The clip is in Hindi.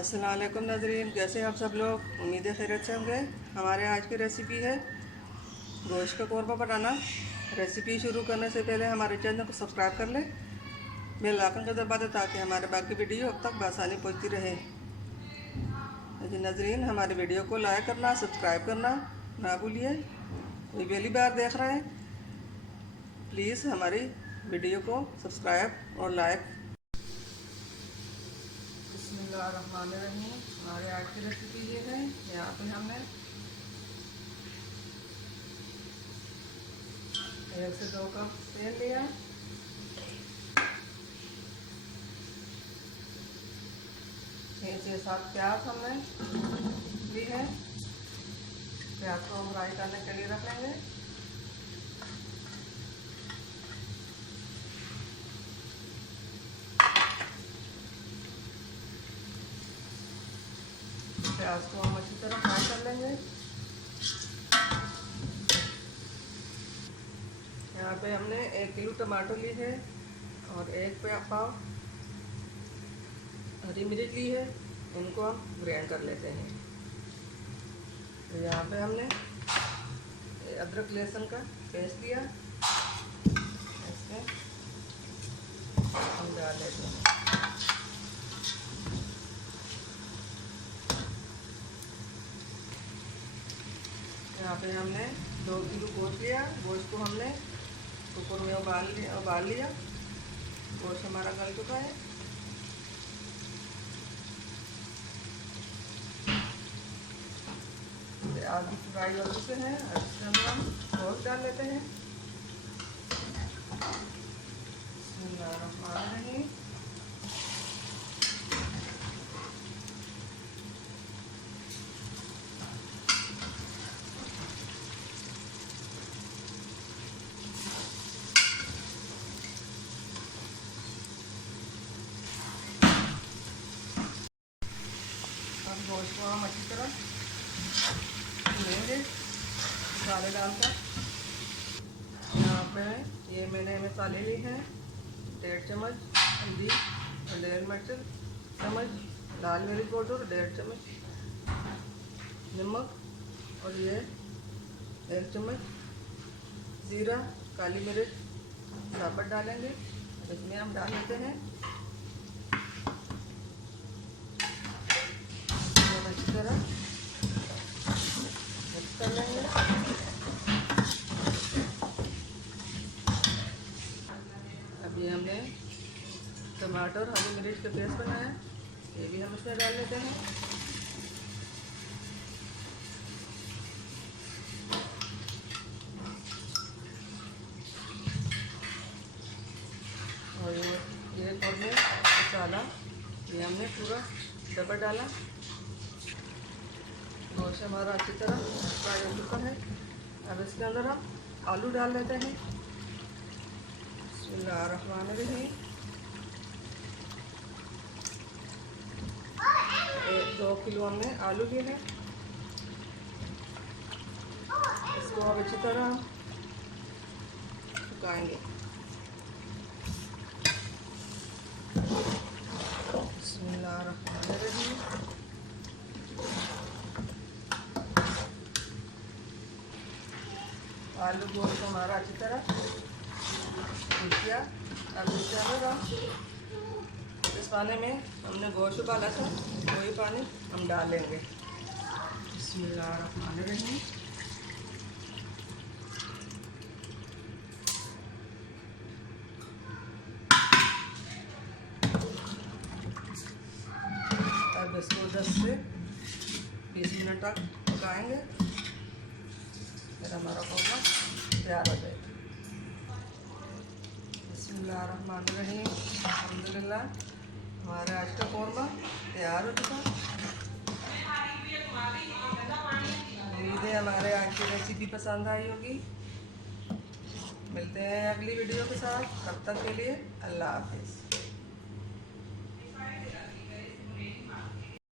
अस्सलाम वालेकुम नाज़रीन, कैसे हैं आप सब लोग। उम्मीद है खैरियत से होंगे। हमारे आज की रेसिपी है गोश्त का कौरमा बनाना। रेसिपी शुरू करने से पहले हमारे चैनल को सब्सक्राइब कर लें, बेल आइकन को दबा दें ताकि हमारे बाकी वीडियो अब तक बआसानी पहुंचती रहे। जी नाज़रीन, हमारे वीडियो को लाइक करना, सब्सक्राइब करना ना भूलिए। कोई पहली बार देख रहे हैं प्लीज़ हमारी वीडियो को सब्सक्राइब और लाइक। बिस्मिल्लाहिर्रहमानिर्रहीम। हमारे आज की रेसिपी ये है। यहाँ पे हमने 1 से 2 कप तेल लिया, 6 से 7 प्याज हमने ली है। प्याज को हम फ्राई करने के लिए रख लेंगे। प्याज को हम अच्छी तरह फ्राई कर लेंगे। यहाँ पे हमने 1 किलो टमाटर ली है और 1 पाव हरी मिर्च ली है। इनको हम ग्राइंड कर लेते हैं। तो यहाँ पे हमने अदरक लहसुन का पेस्ट लिया, इसमें हम डाल लेते हैं। यहाँ पे हमने 2 किलो गोश्त लिया। गोश्त को हमने कुकर में उबाल लिया। गोश्त हमारा गल चुका है। आलू फ्राई हो चुके हैं। इसके अंदर हम गोश्त डाल लेते हैं। बिस्मिल्लाहिर्रहमानिर्रहीम। अब गोश्त को हम अच्छी तरह लेंगे मसाले डालकर। यहाँ पे ये मैंने मसाले लिए हैं 1.5 चम्मच हल्दी और 1.5 मिर्च चम्मच लाल मिर्च पाउडर, 1.5 चम्मच नमक और ये 1 चम्मच जीरा काली मिर्च साबुत डालेंगे। इसमें हम डाल लेते हैं अच्छी तरह मिक्स कर लेंगे। अभी हमने टमाटर और हरी मिर्च का पेस्ट बनाया, ये भी हम इसमें डाल लेते हैं। और ये कौरमे मसाला ये हमने पूरा डब्बा डाला। गोश्त हमारा अच्छी तरह फ्राई हो चुका है। अब इसके अंदर हम आलू डाल लेते हैं। बिस्मिल्लाहिर्रहमानिर्रहीम। 2 किलो हमने आलू लिए हैं। इसको अब अच्छी तरह पकाएंगे। बिस्मिल्लाहिर्रहमानिर्रहीम। आलू गोश्त हमारा अच्छी तरह भून गया। अब इसके अंदर इस पानी में हमने गोश्त उबाला था, वही पानी हम डाल लेंगे। बिस्मिल्लाहिर्रहमानिर्रहीम। अब इसको 10 से 20 मिनट तक पकाएंगे, फिर हमारा कौरमा तैयार हो जाएगा। बिस्मिल्लाहिर्रहमानिर्रहीम। अल्हम्दुलिल्लाह हमारा आज का कौरमा तैयार हो चुका। उम्मीद है हमारे आज की रेसिपी पसंद आई होगी। मिलते हैं अगली वीडियो के साथ, तब तक के लिए अल्लाह हाफिज़।